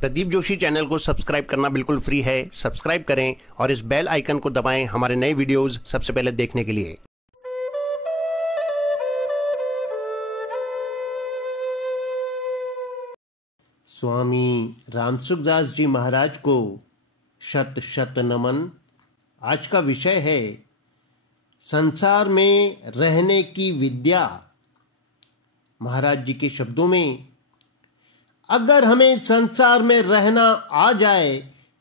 Pradeep Joshi channel को subscribe करना बिल्कुल फ्री है। सब्सक्राइब करें और इस बेल आइकन को दबाएं हमारे नए वीडियोस सबसे पहले देखने के लिए। स्वामी रामसुखदास जी महाराज को शत शत नमन। आज का विषय है संसार में रहने की विद्या। महाराज जी के शब्दों में, अगर हमें संसार में रहना आ जाए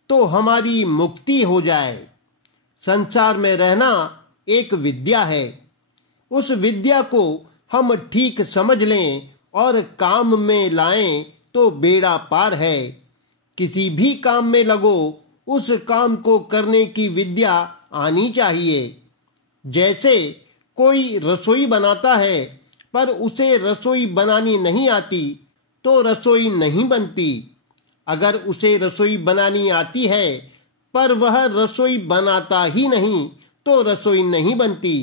तो हमारी मुक्ति हो जाए। संसार में रहना एक विद्या है। उस विद्या को हम ठीक समझ लें और काम में लाएं तो बेड़ा पार है। किसी भी काम में लगो, उस काम को करने की विद्या आनी चाहिए। जैसे कोई रसोई बनाता है पर उसे रसोई बनानी नहीं आती तो रसोई नहीं बनती। अगर उसे रसोई बनानी आती है पर वह रसोई बनाता ही नहीं तो रसोई नहीं बनती।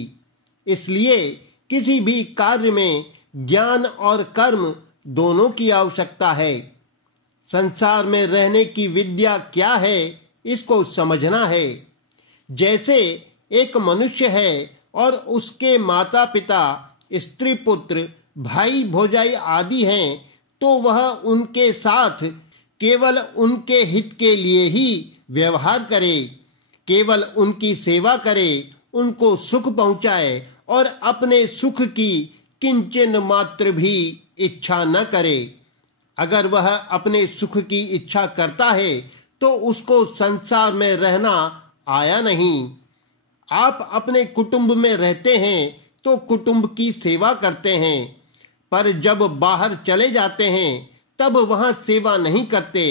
इसलिए किसी भी कार्य में ज्ञान और कर्म दोनों की आवश्यकता है। संसार में रहने की विद्या क्या है, इसको समझना है। जैसे एक मनुष्य है और उसके माता पिता, स्त्री पुत्र, भाई भौजाई आदि हैं, तो वह उनके साथ केवल उनके हित के लिए ही व्यवहार करे, केवल उनकी सेवा करे, उनको सुख पहुंचाए और अपने सुख की किंचन मात्र भी इच्छा न करे। अगर वह अपने सुख की इच्छा करता है तो उसको संसार में रहना आया नहीं। आप अपने कुटुंब में रहते हैं तो कुटुंब की सेवा करते हैं, पर जब बाहर चले जाते हैं तब वहां सेवा नहीं करते,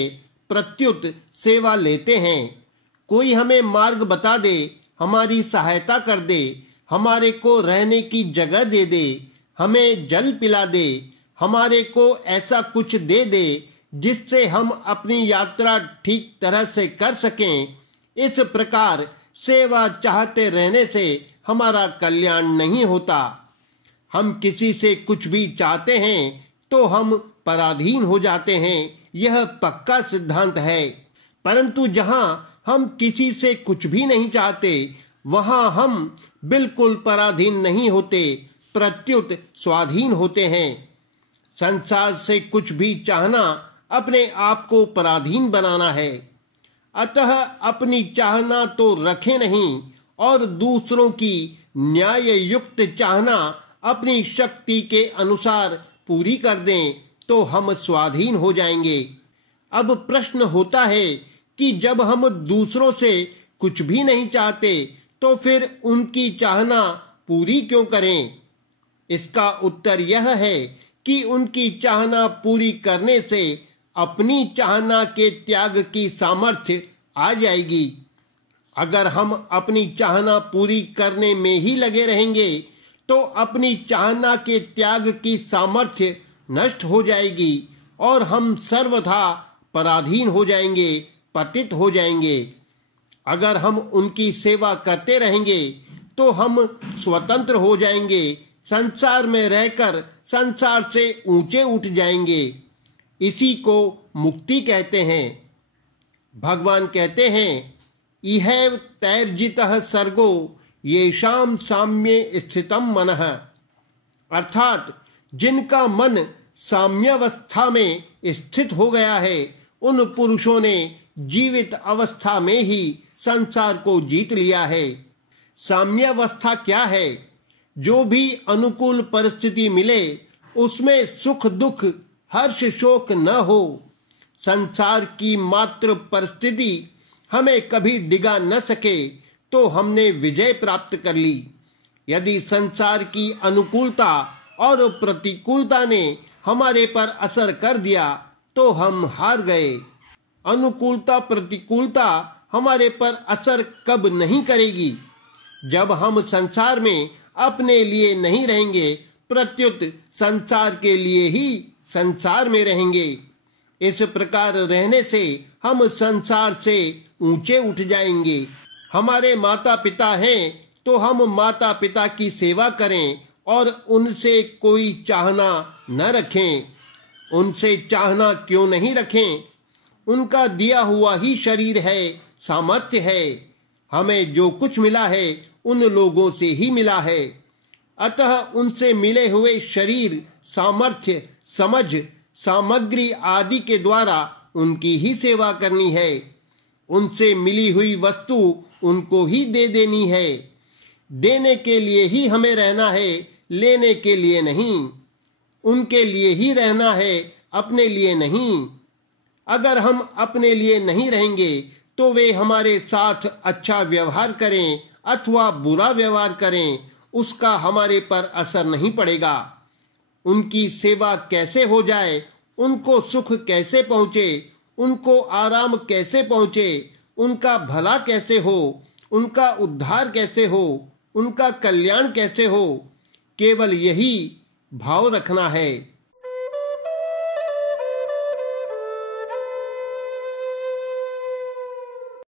प्रत्युत सेवा लेते हैं। कोई हमें मार्ग बता दे, हमारी सहायता कर दे, हमारे को रहने की जगह दे दे, हमें जल पिला दे, हमारे को ऐसा कुछ दे दे जिससे हम अपनी यात्रा ठीक तरह से कर सकें। इस प्रकार सेवा चाहते रहने से हमारा कल्याण नहीं होता। हम किसी से कुछ भी चाहते हैं तो हम पराधीन हो जाते हैं, यह पक्का सिद्धांत है। परंतु जहां हम किसी से कुछ भी नहीं चाहते वहां हम बिल्कुल पराधीन नहीं होते, प्रत्युत स्वाधीन होते हैं। संसार से कुछ भी चाहना अपने आप को पराधीन बनाना है। अतः अपनी चाहना तो रखें नहीं और दूसरों की न्याय युक्त चाहना अपनी शक्ति के अनुसार पूरी कर दें तो हम स्वाधीन हो जाएंगे। अब प्रश्न होता है कि जब हम दूसरों से कुछ भी नहीं चाहते तो फिर उनकी चाहना पूरी क्यों करें? इसका उत्तर यह है कि उनकी चाहना पूरी करने से अपनी चाहना के त्याग की सामर्थ्य आ जाएगी। अगर हम अपनी चाहना पूरी करने में ही लगे रहेंगे तो अपनी चाहना के त्याग की सामर्थ्य नष्ट हो जाएगी और हम सर्वथा पराधीन हो जाएंगे, पतित हो जाएंगे। अगर हम उनकी सेवा करते रहेंगे तो हम स्वतंत्र हो जाएंगे, संसार में रहकर संसार से ऊंचे उठ जाएंगे। इसी को मुक्ति कहते हैं। भगवान कहते हैं, इहैव तैर्जितः सर्गो येषां साम्ये स्थितम मनः। अर्थात जिनका मन साम्यावस्था में स्थित हो गया है, उन पुरुषों ने जीवित अवस्था में ही संसार को जीत लिया है। साम्यावस्था क्या है? जो भी अनुकूल परिस्थिति मिले उसमें सुख दुख हर्ष शोक न हो। संसार की मात्र परिस्थिति हमें कभी डिगा न सके तो हमने विजय प्राप्त कर ली। यदि संसार की अनुकूलता और प्रतिकूलता ने हमारे पर असर कर दिया तो हम हार गए। अनुकूलता प्रतिकूलता हमारे पर असर कब नहीं करेगी? जब हम संसार में अपने लिए नहीं रहेंगे, प्रत्युत संसार के लिए ही संसार में रहेंगे। इस प्रकार रहने से हम संसार से ऊंचे उठ जाएंगे। हमारे माता पिता हैं तो हम माता पिता की सेवा करें और उनसे कोई चाहना न रखें। उनसे चाहना क्यों नहीं रखें? उनका दिया हुआ ही शरीर है, सामर्थ्य है। हमें जो कुछ मिला है उन लोगों से ही मिला है। अतः उनसे मिले हुए शरीर, सामर्थ्य, समझ, सामग्री आदि के द्वारा उनकी ही सेवा करनी है। उनसे मिली हुई वस्तु उनको ही दे देनी है। देने के लिए ही हमें रहना है, लेने के लिए नहीं। उनके लिए ही रहना है, अपने लिए नहीं। अगर हम अपने लिए नहीं रहेंगे तो वे हमारे साथ अच्छा व्यवहार करें अथवा बुरा व्यवहार करें, उसका हमारे पर असर नहीं पड़ेगा। उनकी सेवा कैसे हो जाए, उनको सुख कैसे पहुंचे, उनको आराम कैसे पहुंचे, उनका भला कैसे हो, उनका उद्धार कैसे हो, उनका कल्याण कैसे हो, केवल यही भाव रखना है।